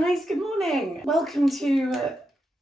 guys, good morning. Welcome to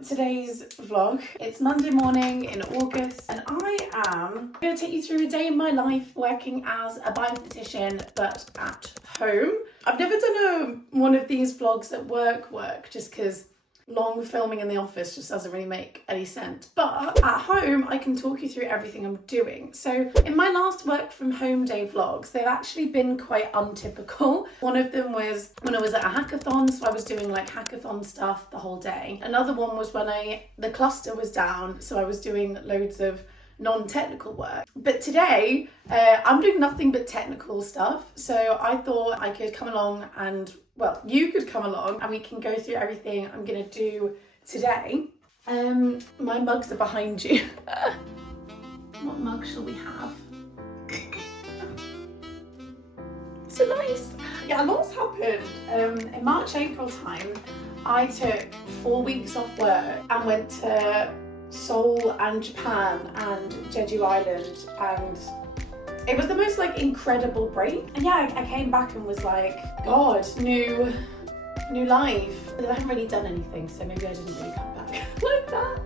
today's vlog. It's Monday morning in August and I am going to take you through a day in my life working as a bioinformatician but at home. I've never done one of these vlogs at work just because long filming in the office just doesn't really make any sense, but at home I can talk you through everything I'm doing. So in my last work from home day vlogs, they've actually been quite untypical. One of them was when I was at a hackathon, so I was doing like hackathon stuff the whole day. Another one was when the cluster was down, so I was doing loads of non-technical work. But today I'm doing nothing but technical stuff, so I thought I could come along and, well, you could come along and we can go through everything I'm gonna do today. My mugs are behind you. What mug shall we have? So nice. Yeah, a lot's happened. In March, April time, I took 4 weeks off work and went to Seoul and Japan and Jeju Island, and it was the most incredible break. And yeah, I came back and was like, God, new life. I haven't really done anything, so maybe I didn't really come back like that.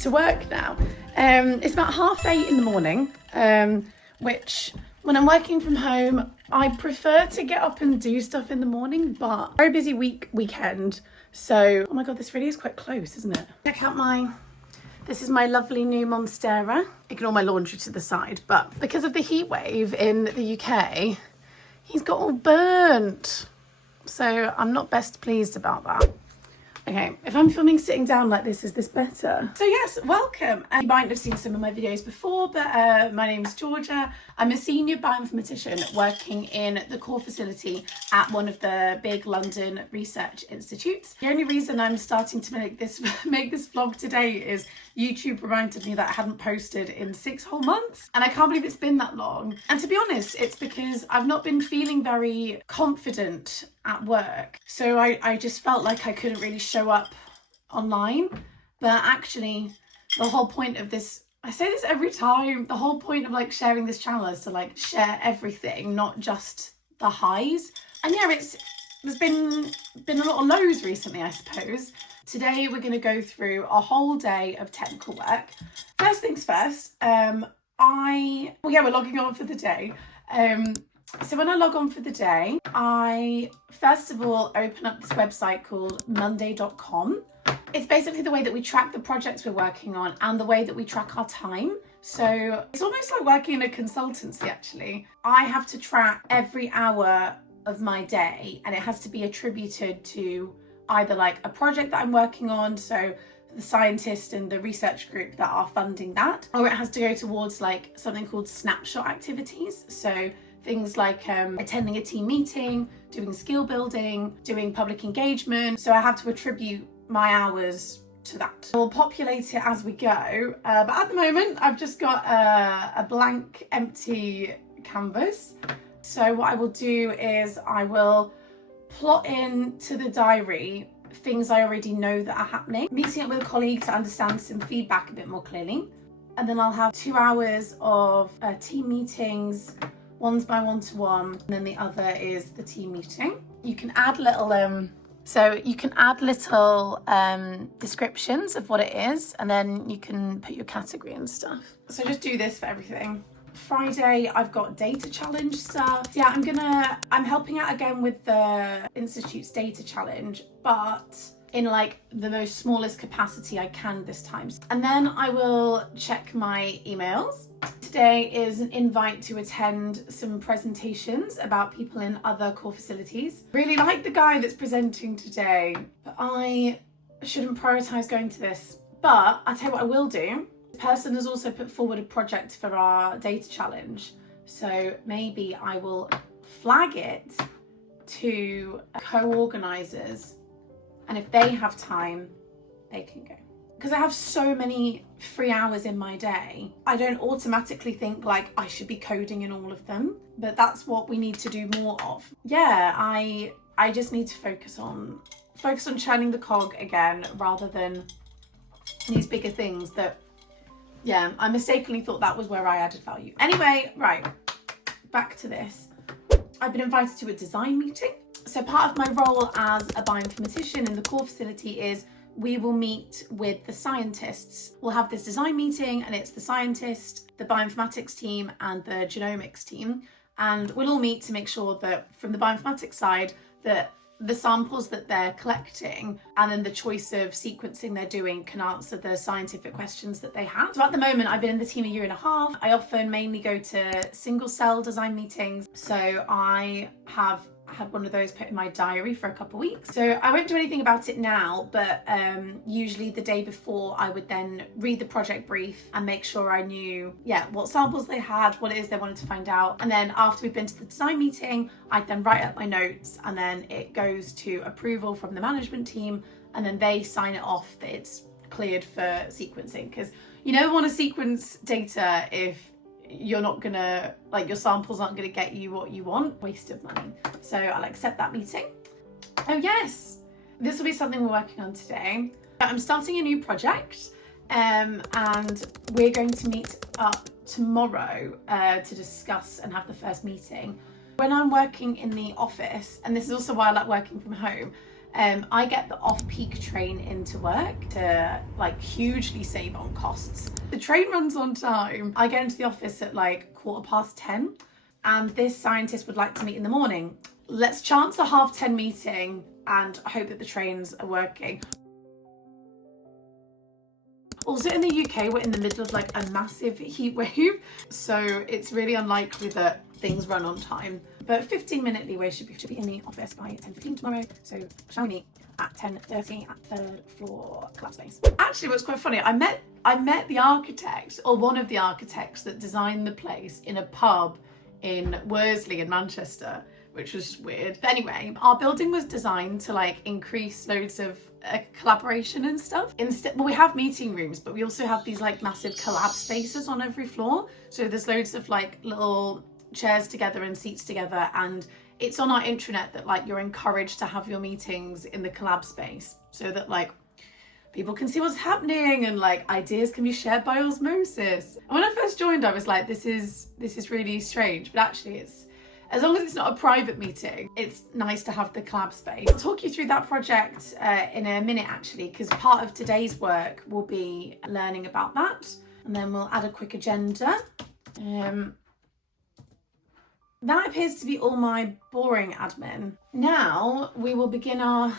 To work now. It's about 8:30 in the morning, which when I'm working from home, I prefer to get up and do stuff in the morning, but very busy weekend. So, oh my God, this really is quite close, isn't it? Check out this is my lovely new Monstera. Ignore my laundry to the side, but because of the heat wave in the UK, he's got all burnt. So I'm not best pleased about that. Okay, if I'm filming sitting down like this, is this better? So yes, welcome. You might have seen some of my videos before, but my name's Georgia. I'm a senior bioinformatician working in the core facility at one of the big London research institutes. The only reason I'm starting to make this vlog today is YouTube reminded me that I hadn't posted in 6 whole months, and I can't believe it's been that long. And to be honest, it's because I've not been feeling very confident at work. So I just felt like I couldn't really show up online. But actually, the whole point of this, I say this every time, the whole point of sharing this channel is to share everything, not just the highs. And yeah, there's been a lot of lows recently, I suppose. Today we're going to go through a whole day of technical work. First things first, we're logging on for the day. So when I log on for the day, I first of all open up this website called monday.com. It's basically the way that we track the projects we're working on and the way that we track our time. So it's almost like working in a consultancy, actually. I have to track every hour of my day, and it has to be attributed to either a project that I'm working on, so the scientist and the research group that are funding that, or it has to go towards something called snapshot activities. So things like attending a team meeting, doing skill building, doing public engagement. So I have to attribute my hours to that. We'll populate it as we go, but at the moment I've just got a blank, empty canvas. So what I will do is I will plot into the diary things I already know that are happening, meeting up with a colleague to understand some feedback a bit more clearly, and then I'll have 2 hours of team meetings. One's my one-to-one, and then the other is the team meeting. You can add little descriptions of what it is, and then you can put your category and stuff. So just do this for everything. Friday, I've got data challenge stuff. Yeah, I'm helping out again with the Institute's data challenge, but in the most smallest capacity I can this time. And then I will check my emails. Today is an invite to attend some presentations about people in other core facilities. Really like the guy that's presenting today, but I shouldn't prioritize going to this. But I'll tell you what I will do. The person has also put forward a project for our data challenge. So maybe I will flag it to co-organisers, and if they have time, they can go. because I have so many free hours in my day, I don't automatically think like I should be coding in all of them, but that's what we need to do more of. Yeah, I just need to focus on churning the cog again, rather than these bigger things that, yeah, I mistakenly thought that was where I added value. Anyway, right, back to this. I've been invited to a design meeting. So part of my role as a bioinformatician in the core facility is we will meet with the scientists. We'll have this design meeting, and it's the scientist, the bioinformatics team, and the genomics team. And we'll all meet to make sure that from the bioinformatics side, that the samples that they're collecting and then the choice of sequencing they're doing can answer the scientific questions that they have. So at the moment, I've been in the team 1.5 years. I often mainly go to single cell design meetings. So I have had one of those put in my diary for a couple of weeks. So I won't do anything about it now, but usually the day before I would then read the project brief and make sure I knew, what samples they had, what it is they wanted to find out. And then after we've been to the design meeting, I'd then write up my notes, and then it goes to approval from the management team, and then they sign it off that it's cleared for sequencing. Because you never want to sequence data if you're not gonna, like, your samples aren't gonna get you what you want. Waste of money. So I'll accept that meeting. Oh yes, this will be something we're working on today. I'm starting a new project, and we're going to meet up tomorrow to discuss and have the first meeting. When I'm working in the office, and this is also why I like working from home, I get the off-peak train into work to like hugely save on costs. The train runs on time. I get into the office at like 10:15, and this scientist would like to meet in the morning. Let's chance a 10:30 meeting and hope that the trains are working. Also in the UK, we're in the middle of like a massive heat wave, so it's really unlikely that things run on time. But 15-minute leeway should be in the office by 10:15 tomorrow. So shall we meet at 10:30 at 3rd floor collab space? Actually, what's quite funny, I met the architect, or one of the architects that designed the place, in a pub in Worsley in Manchester, which was just weird. But anyway, our building was designed to like increase loads of collaboration and stuff. Well, we have meeting rooms, but we also have these like massive collab spaces on every floor. So there's loads of like little chairs together and seats together, and it's on our intranet that like you're encouraged to have your meetings in the collab space, so that like people can see what's happening and like ideas can be shared by osmosis. And when I first joined, I was like, this is really strange, but actually it's, as long as it's not a private meeting, it's nice to have the collab space. I'll talk you through that project in a minute actually, because part of today's work will be learning about that, and then we'll add a quick agenda. That appears to be all my boring admin. Now we will begin our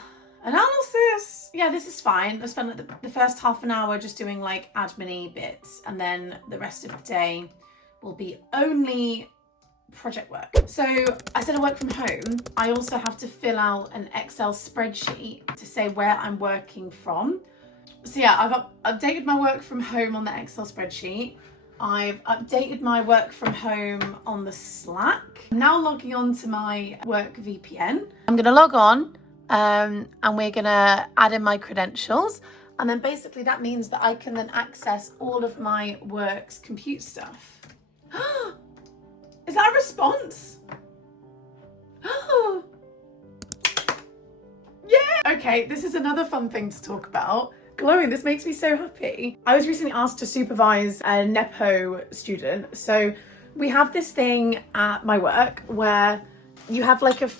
analysis. Yeah, this is fine. I spent like the first half an hour just doing like admin-y bits, and then the rest of the day will be only project work. So I said I work from home. I also have to fill out an Excel spreadsheet to say where I'm working from. So yeah, I've updated my work from home on the Excel spreadsheet. I've updated my work from home on the Slack. I'm now logging on to my work VPN. I'm gonna log on and we're gonna add in my credentials. And then basically that means that I can then access all of my work's compute stuff. Is that a response? Yeah! Okay, this is another fun thing to talk about. Glowing, this makes me so happy. I was recently asked to supervise a Nepo student. So we have this thing at my work where you have like there's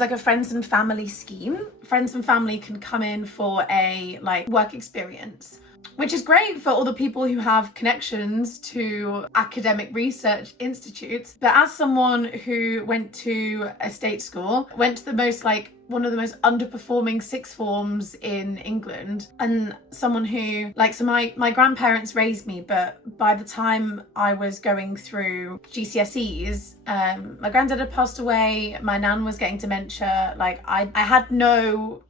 like a friends and family scheme. Friends and family can come in for a like work experience, which is great for all the people who have connections to academic research institutes. But as someone who went to a state school, went to one of the most underperforming sixth forms in England, and someone who so my grandparents raised me, but by the time I was going through GCSEs, my granddad had passed away, my nan was getting dementia, I had no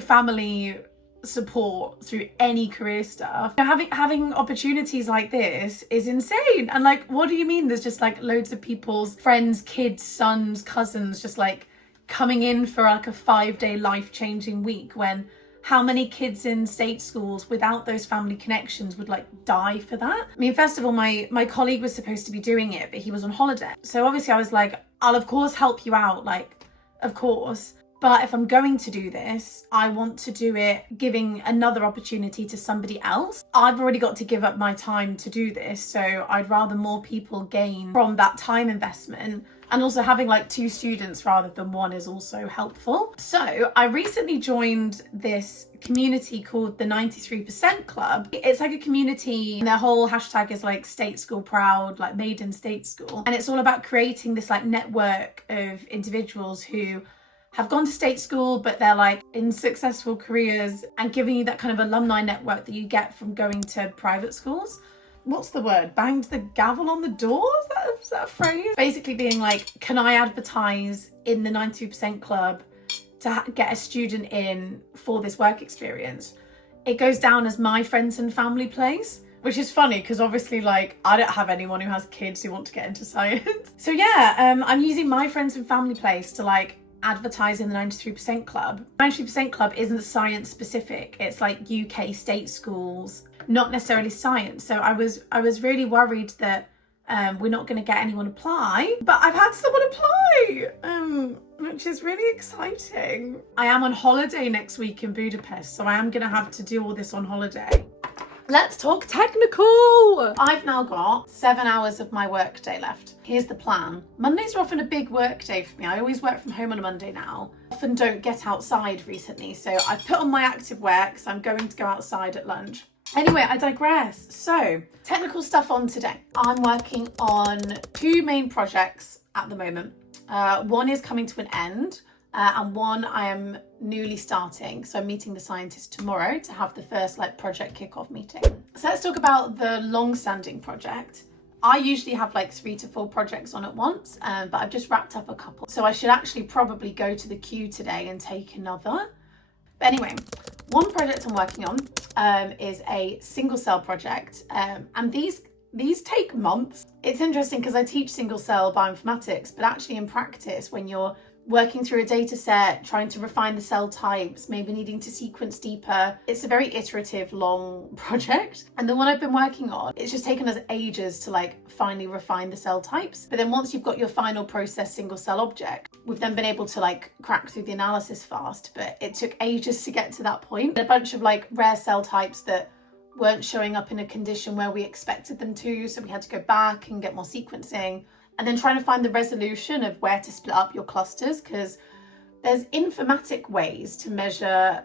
family support through any career stuff. Having opportunities like this is insane. And what do you mean there's just loads of people's friends, kids, sons, cousins just coming in for a 5-day life-changing week, when how many kids in state schools without those family connections would like die for that. I mean, first of all, my colleague was supposed to be doing it, but he was on holiday. So obviously I was like, I'll of course help you out, like, of course. But if I'm going to do this, I want to do it giving another opportunity to somebody else. I've already got to give up my time to do this, so I'd rather more people gain from that time investment. And also having like 2 students rather than 1 is also helpful. So I recently joined this community called the 93% Club. It's like a community, and their whole hashtag is like state school proud, like made in state school. And it's all about creating this like network of individuals who have gone to state school, but they're like in successful careers, and giving you that kind of alumni network that you get from going to private schools. What's the word? Banged the gavel on the door? Is that a phrase? Basically being like, can I advertise in the 92% Club to get a student in for this work experience? It goes down as my friends and family place, which is funny because obviously like I don't have anyone who has kids who want to get into science. So yeah, I'm using my friends and family place to like advertise in the 93% Club. 93% Club isn't science specific. It's like UK state schools, not necessarily science. So I was really worried that we're not going to get anyone apply, but I've had someone apply, which is really exciting. I am on holiday next week in Budapest, so I am going to have to do all this on holiday. Let's talk technical. I've now got 7 hours of my work day left. Here's the plan. Mondays are often a big work day for me. I always work from home on a Monday now. Often don't get outside recently, so I've put on my active wear because I'm going to go outside at lunch. Anyway, I digress. So, technical stuff on today. I'm working on 2 main projects at the moment. One is coming to an end, and one I am newly starting. So I'm meeting the scientists tomorrow to have the first like project kickoff meeting. So let's talk about the long-standing project. I usually have like 3 to 4 projects on at once, but I've just wrapped up a couple. So I should actually probably go to the queue today and take another. But anyway, one project I'm working on is a single cell project, and these take months. It's interesting because I teach single cell bioinformatics, but actually in practice, when you're working through a data set, trying to refine the cell types, maybe needing to sequence deeper, it's a very iterative, long project. And the one I've been working on, it's just taken us ages to like finally refine the cell types. But then once you've got your final process single cell object, we've then been able to like crack through the analysis fast, but it took ages to get to that point. A bunch of like rare cell types that weren't showing up in a condition where we expected them to, so we had to go back and get more sequencing. And then trying to find the resolution of where to split up your clusters, because there's informatic ways to measure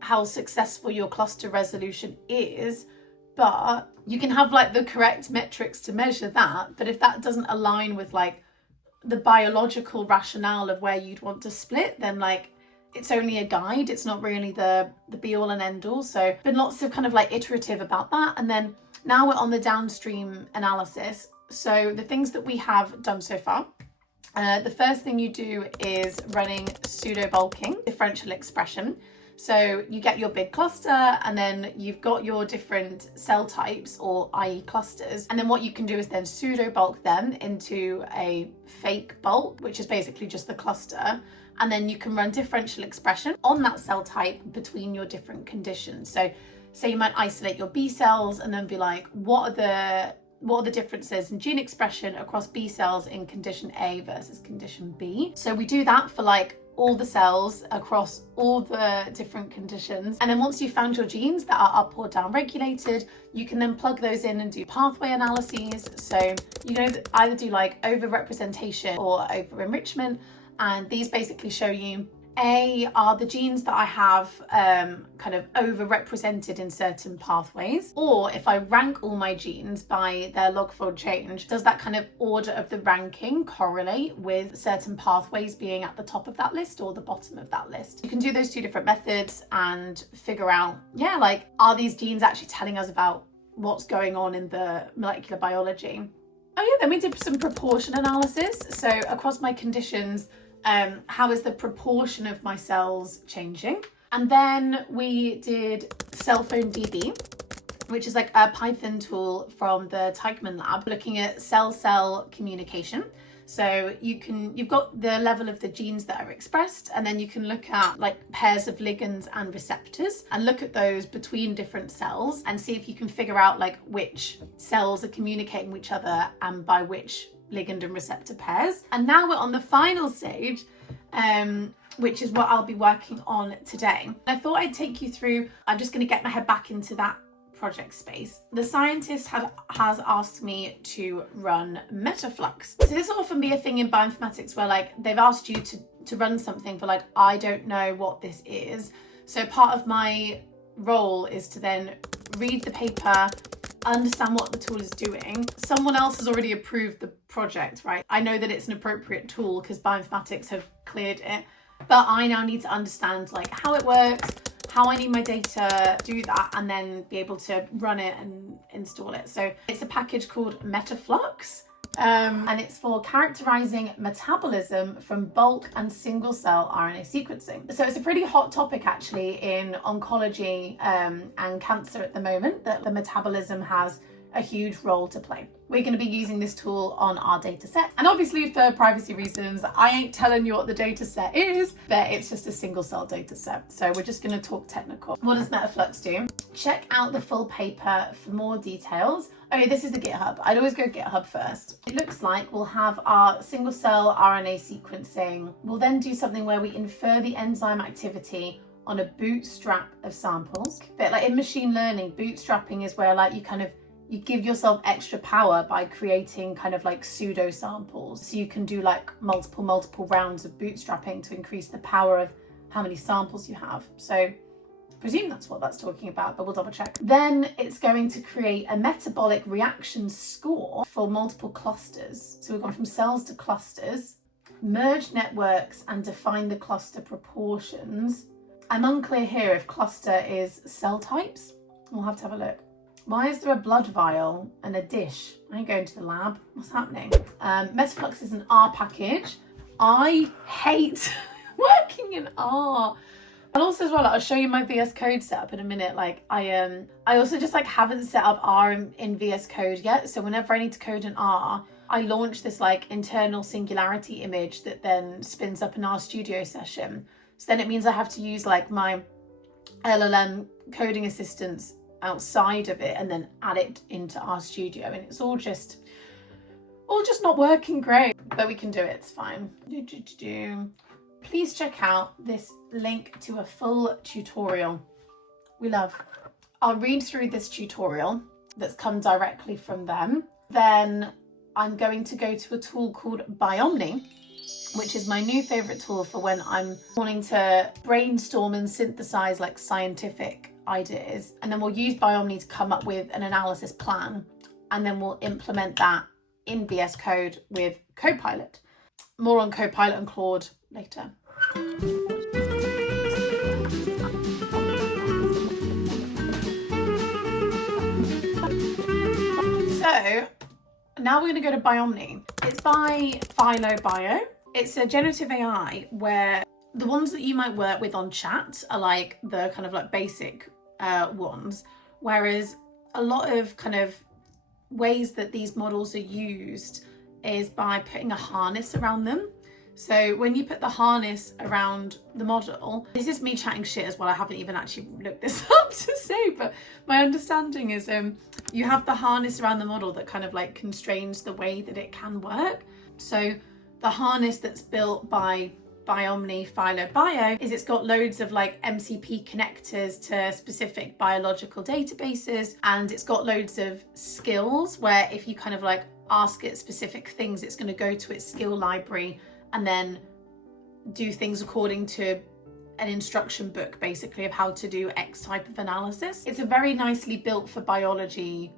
how successful your cluster resolution is, but you can have like the correct metrics to measure that. But if that doesn't align with like the biological rationale of where you'd want to split, then like it's only a guide. It's not really the be all and end all. So been lots of kind of like iterative about that. And then now we're on the downstream analysis. So the things that we have done so far, the first thing you do is running pseudo bulking differential expression. So you get your big cluster, and then you've got your different cell types, or i.e. clusters. And then what you can do is then pseudo bulk them into a fake bulk, which is basically just the cluster. And then you can run differential expression on that cell type between your different conditions. So say you might isolate your B cells and then be like, what are the differences in gene expression across B cells in condition A versus condition B. So we do that for like all the cells across all the different conditions. And then once you've found your genes that are up or down regulated, you can then plug those in and do pathway analyses. So you can either do like over-representation or over-enrichment. And these basically show you, A, are the genes that I have kind of over-represented in certain pathways? Or if I rank all my genes by their log-fold change, does that kind of order of the ranking correlate with certain pathways being at the top of that list or the bottom of that list? You can do those 2 different methods and figure out, yeah, like, are these genes actually telling us about what's going on in the molecular biology? Oh yeah, then we did some proportion analysis. So across my conditions, how is the proportion of my cells changing? And then we did cell phone DB, which is like a Python tool from the Teichmann lab, looking at cell-cell communication. So you've got the level of the genes that are expressed, and then you can look at like pairs of ligands and receptors and look at those between different cells and see if you can figure out like which cells are communicating with each other and by which ligand and receptor pairs. And now we're on the final stage, which is what I'll be working on today. I thought I'd take you through, I'm just going to get my head back into that project space. The scientist has asked me to run METAFlux. So this will often be a thing in bioinformatics where like they've asked you to run something, but like I don't know what this is. So part of my role is to then read the paper, understand what the tool is doing. Someone else has already approved the project, right? I know that it's an appropriate tool because bioinformatics have cleared it, but I now need to understand like how it works, how I need my data, do that, and then be able to run it and install it. So it's a package called METAFlux, and it's for characterizing metabolism from bulk and single cell RNA sequencing. So it's a pretty hot topic actually in oncology and cancer at the moment, that the metabolism has a huge role to play. We're going to be using this tool on our data set, and obviously for privacy reasons I ain't telling you what the data set is, but it's just a single cell data set, so we're just going to talk technical. What does METAFlux do? Check out the full paper for more details. Okay, this is the GitHub. I'd always go GitHub first. It looks like we'll have our single cell RNA sequencing. We'll then do something where we infer the enzyme activity on a bootstrap of samples. But like in machine learning, bootstrapping is where like you give yourself extra power by creating kind of like pseudo samples. So you can do like multiple rounds of bootstrapping to increase the power of how many samples you have. So I presume that's what that's talking about, but we'll double check. Then it's going to create a metabolic reaction score for multiple clusters. So we've gone from cells to clusters, merge networks and define the cluster proportions. I'm unclear here if cluster is cell types. We'll have to have a look. Why is there a blood vial and a dish? I ain't going to the lab. What's happening? METAFlux is an R package. I hate working in R. And also as well, I'll show you my VS Code setup in a minute. Like I also just like haven't set up R in VS Code yet. So whenever I need to code in R, I launch this like internal singularity image that then spins up an RStudio session. So then it means I have to use like my LLM coding assistants outside of it and then add it into RStudio, and it's all just not working great, but we can do it, it's fine. Please check out this link to a full tutorial. I'll read through this tutorial that's come directly from them. Then I'm going to go to a tool called Biomni, which is my new favorite tool for when I'm wanting to brainstorm and synthesize like scientific ideas. And then we'll use Biomni to come up with an analysis plan, and then we'll implement that in VS Code with Copilot. More on Copilot and Claude later. So now we're going to go to Biomni. It's by Bio. It's a generative AI where the ones that you might work with on chat are like the kind of like basic ones, whereas a lot of kind of ways that these models are used is by putting a harness around them. So when you put the harness around the model, this is me chatting shit as well, I haven't even actually looked this up to say, but my understanding is you have the harness around the model that kind of like constrains the way that it can work. So the harness that's built by Biomni Bio is it's got loads of like MCP connectors to specific biological databases, and it's got loads of skills where if you kind of like ask it specific things, it's going to go to its skill library and then do things according to an instruction book basically of how to do X type of analysis. It's a very nicely built for biology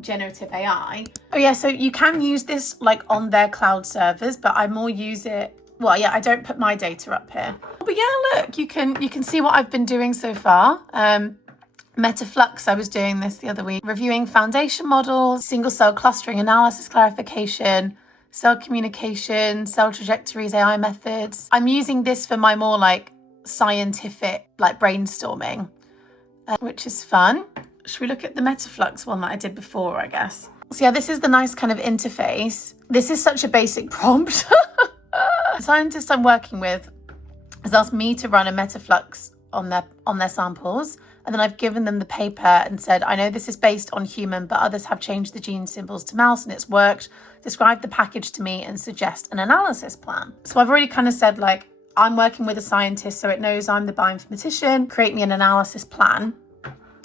generative AI. Oh yeah, so you can use this like on their cloud servers, but I more use it, well yeah, I don't put my data up here. But yeah, look, you can see what I've been doing so far. METAFlux, I was doing this the other week, reviewing foundation models, single cell clustering analysis clarification, cell communication, cell trajectories, AI methods. I'm using this for my more like scientific like brainstorming, which is fun. Should we look at the METAFlux one that I did before, I guess? So yeah, this is the nice kind of interface. This is such a basic prompt. The scientist I'm working with has asked me to run a METAFlux on their samples. And then I've given them the paper and said, I know this is based on human, but others have changed the gene symbols to mouse and it's worked. Describe the package to me and suggest an analysis plan. So I've already kind of said, like, I'm working with a scientist, so it knows I'm the bioinformatician. Create me an analysis plan.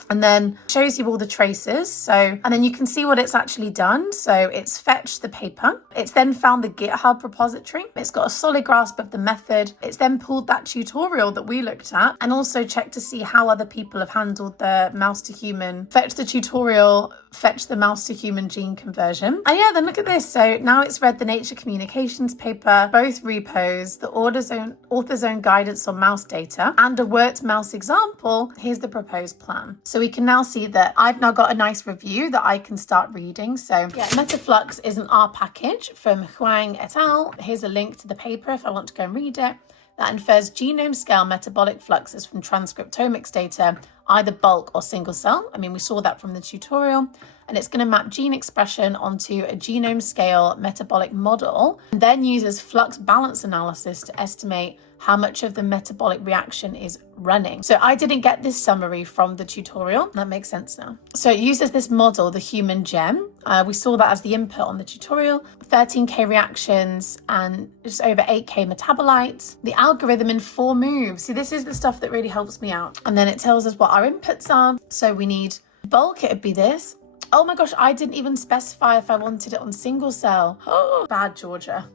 And then shows you all the traces. And then you can see what it's actually done. So it's fetched the paper. It's then found the GitHub repository. It's got a solid grasp of the method. It's then pulled that tutorial that we looked at and also checked to see how other people have handled the mouse to human, fetched the tutorial, fetched the mouse to human gene conversion. And yeah, then look at this. So now it's read the Nature Communications paper, both repos, the author's own guidance on mouse data, and a worked mouse example. Here's the proposed plan. So we can now see that I've now got a nice review that I can start reading. So yeah, METAFlux is an R package from Huang et al. Here's a link to the paper if I want to go and read it. That infers genome scale metabolic fluxes from transcriptomics data, either bulk or single cell. I mean, we saw that from the tutorial. And it's going to map gene expression onto a genome scale metabolic model, and then uses flux balance analysis to estimate how much of the metabolic reaction is running. So I didn't get this summary from the tutorial. That makes sense now. So it uses this model, the human gem. We saw that as the input on the tutorial, 13K reactions and just over 8K metabolites. The algorithm in 4 moves. See, this is the stuff that really helps me out. And then it tells us what our inputs are. So we need bulk, it would be this. Oh my gosh, I didn't even specify if I wanted it on single cell. Oh, bad Georgia.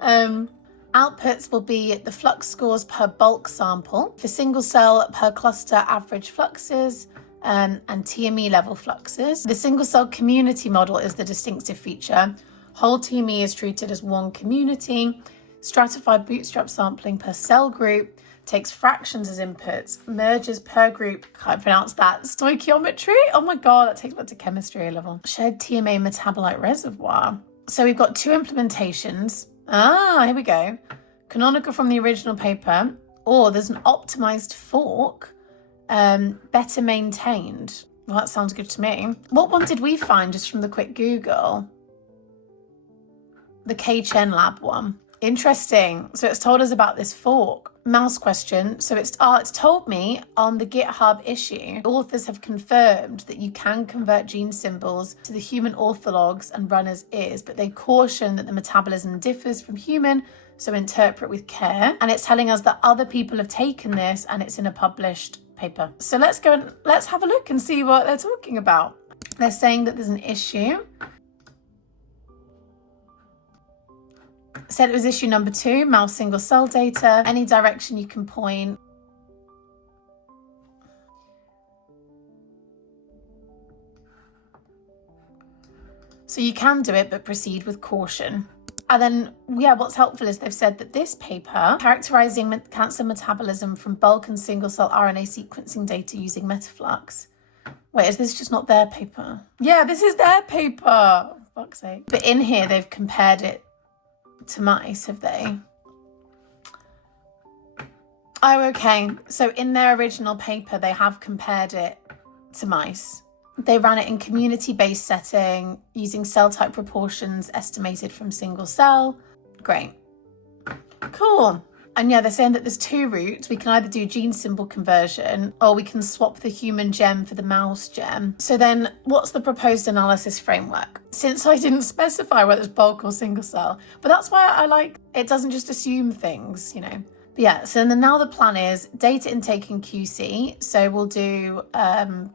Outputs will be the flux scores per bulk sample, for single cell per cluster average fluxes, and TME level fluxes. The single cell community model is the distinctive feature. Whole TME is treated as one community. Stratified bootstrap sampling per cell group, takes fractions as inputs, merges per group, can't pronounce that, stoichiometry. Oh my God, that takes me to chemistry level. Shared TMA metabolite reservoir. So we've got 2 implementations. Here we go. Canonical from the original paper, or there's an optimized fork, better maintained. Well, that sounds good to me. What one did we find just from the quick Google? The KChen-lab one. Interesting. So it's told us about this fork. Mouse question. So it's told me on the GitHub issue, authors have confirmed that you can convert gene symbols to the human orthologs and run as is, but they caution that the metabolism differs from human, so interpret with care. And it's telling us that other people have taken this and it's in a published paper. So let's go and let's have a look and see what they're talking about. They're saying that there's an issue. Said it was issue number 2, mouse single cell data, any direction you can point. So you can do it, but proceed with caution. And then, yeah, what's helpful is they've said that this paper, characterizing cancer metabolism from bulk and single cell RNA sequencing data using METAFlux. Wait, is this just not their paper? Yeah, this is their paper. For fuck's sake. But in here, they've compared it to mice, have they? Oh, okay. So in their original paper, they have compared it to mice. They ran it in community-based setting using cell type proportions estimated from single cell. Great. Cool. And yeah, they're saying that there's 2 routes. We can either do gene symbol conversion or we can swap the human gem for the mouse gem. So then what's the proposed analysis framework? Since I didn't specify whether it's bulk or single cell, but that's why I like, it doesn't just assume things, you know. But yeah, so then now the plan is data intake and QC. So we'll do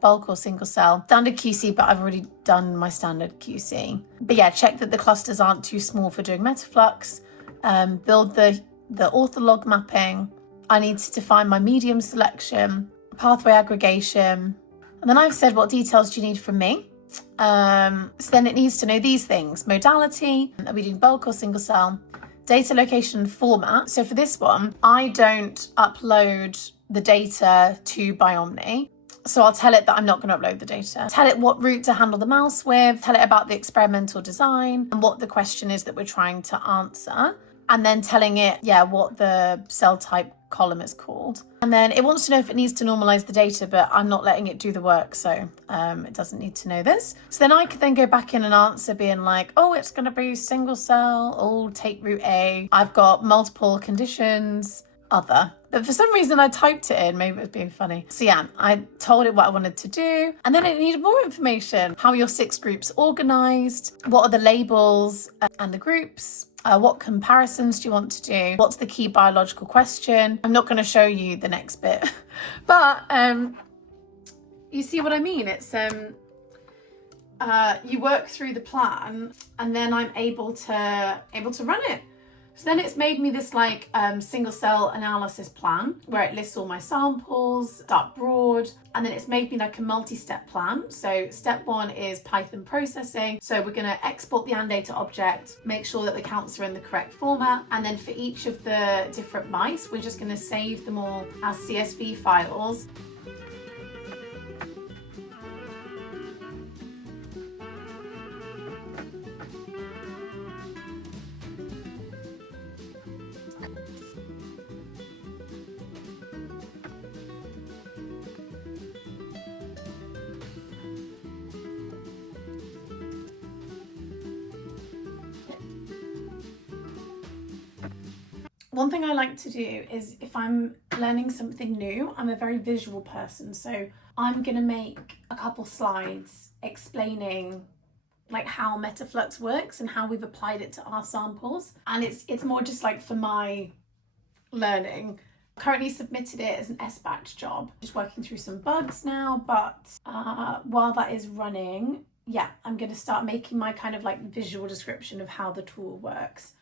bulk or single cell, standard QC, but I've already done my standard QC. But yeah, check that the clusters aren't too small for doing METAFlux, build the ortholog mapping. I need to define my medium selection, pathway aggregation. And then I've said, what details do you need from me? So then it needs to know these things: modality, are we doing bulk or single cell? Data location and format. So for this one, I don't upload the data to biomni. So I'll tell it that I'm not going to upload the data. Tell it what route to handle the mouse with, tell it about the experimental design and what the question is that we're trying to answer. And then telling it, what the cell type column it's called. And then it wants to know if it needs to normalize the data, but I'm not letting it do the work, so it doesn't need to know this. So then I could then go back in and answer being like, oh, it's going to be single cell, all take root A. I've got multiple conditions, other. But for some reason I typed it in, maybe it was being funny. So yeah, I told it what I wanted to do. And then it needed more information. How are your 6 groups organized? What are the labels and the groups? What comparisons do you want to do? What's the key biological question? I'm not going to show you the next bit, but you see what I mean? It's you work through the plan, and then I'm able to run it. So then it's made me this like single cell analysis plan where it lists all my samples, start broad, and then it's made me like a multi-step plan. So step 1 is Python processing. So we're going to export the ANData object, make sure that the counts are in the correct format. And then for each of the different mice, we're just going to save them all as CSV files. One thing I like to do is if I'm learning something new, I'm a very visual person. So I'm going to make a couple slides explaining like how METAFlux works and how we've applied it to our samples. And it's more just like for my learning. Currently submitted it as an S-batch job. Just working through some bugs now, but while that is running, yeah, I'm going to start making my kind of like visual description of how the tool works.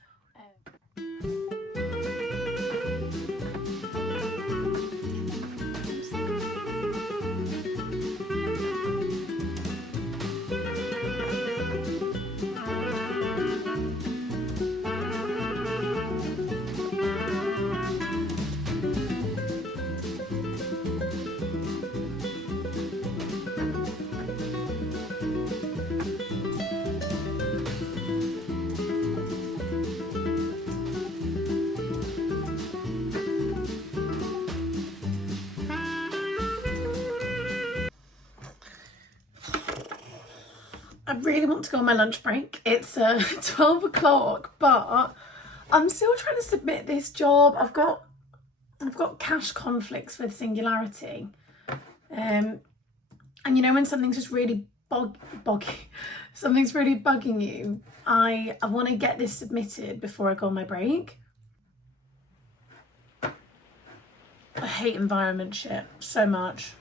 I really want to go on my lunch break. It's 12 o'clock, but I'm still trying to submit this job. I've got cache conflicts with Singularity. And you know when something's just really something's really bugging you, I want to get this submitted before I go on my break. I hate environment shit so much.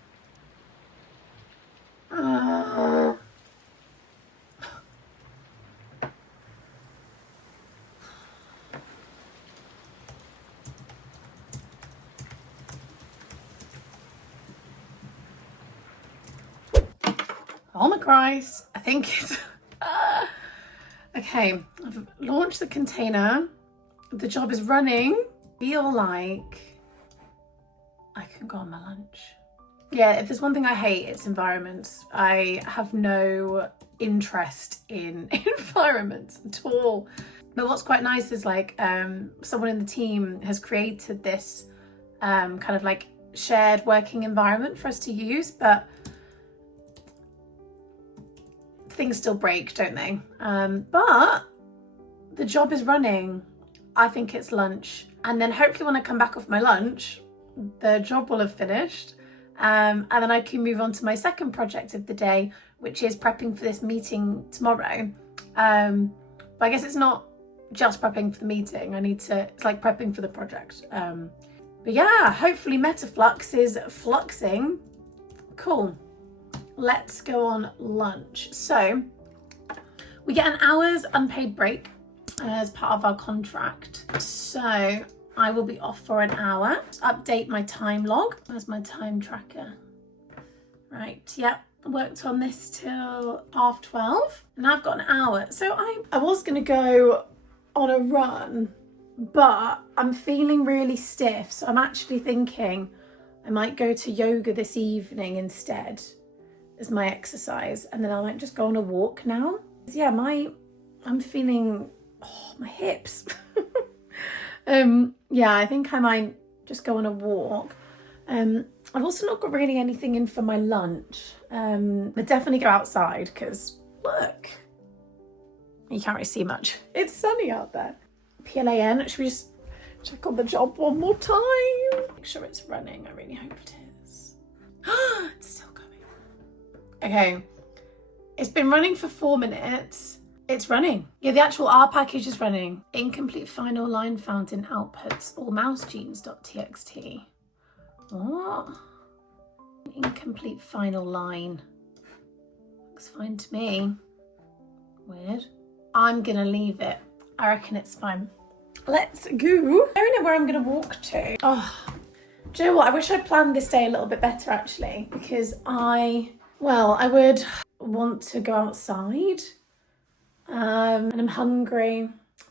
Oh my Christ, I think it's... Okay, I've launched the container. The job is running. Feel like I can go on my lunch. Yeah, if there's one thing I hate, it's environments. I have no interest in environments at all. But what's quite nice is like someone in the team has created this kind of like shared working environment for us to use, but things still break, don't they? But the job is running. I think it's lunch. And then hopefully when I come back off my lunch, the job will have finished. And then I can move on to my second project of the day, which is prepping for this meeting tomorrow. But I guess it's not just prepping for the meeting. It's like prepping for the project. But yeah, hopefully METAFlux is fluxing. Cool. Let's go on lunch. So we get an hour's unpaid break as part of our contract. So I will be off for an hour. Update my time log. Where's my time tracker? Right, yep. Worked on this till 12:30 and I've got an hour. So I was gonna go on a run, but I'm feeling really stiff. So I'm actually thinking I might go to yoga this evening instead as my exercise, and then I might just go on a walk now. Yeah, I'm feeling my hips. Yeah, I think I might just go on a walk. I've also not got really anything in for my lunch. But definitely go outside because look, you can't really see much. It's sunny out there. PLAN, should we just check on the job one more time? Make sure it's running, I really hope it is. It's still going. Okay, it's been running for 4 minutes. It's running. Yeah, the actual R package is running. Incomplete final line found in outputs or mousegenes.txt. What? Incomplete final line. Looks fine to me. Weird. I'm gonna leave it. I reckon it's fine. Let's go. I don't know where I'm gonna walk to. Oh, do you know what? I wish I'd planned this day a little bit better actually, because I would want to go outside. And I'm hungry,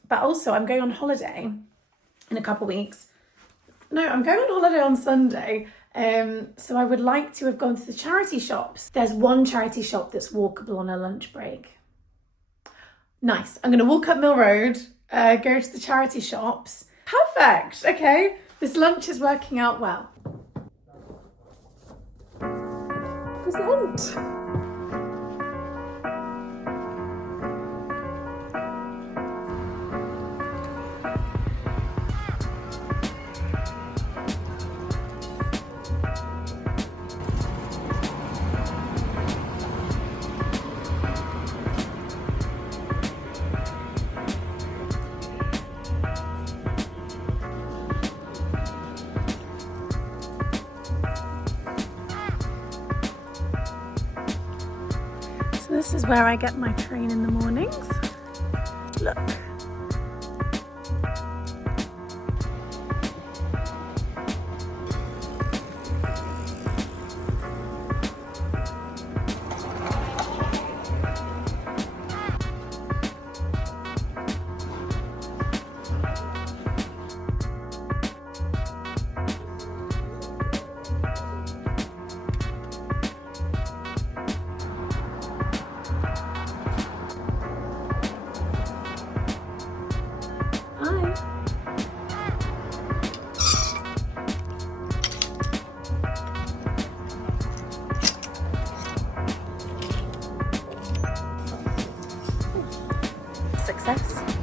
but also I'm going on holiday in a couple weeks. No, I'm going on holiday on Sunday. So I would like to have gone to the charity shops. There's one charity shop that's walkable on a lunch break. Nice. I'm going to walk up Mill Road, go to the charity shops. Perfect. Okay. This lunch is working out well. Present. So this is where I get my train in the mornings. Look. Success.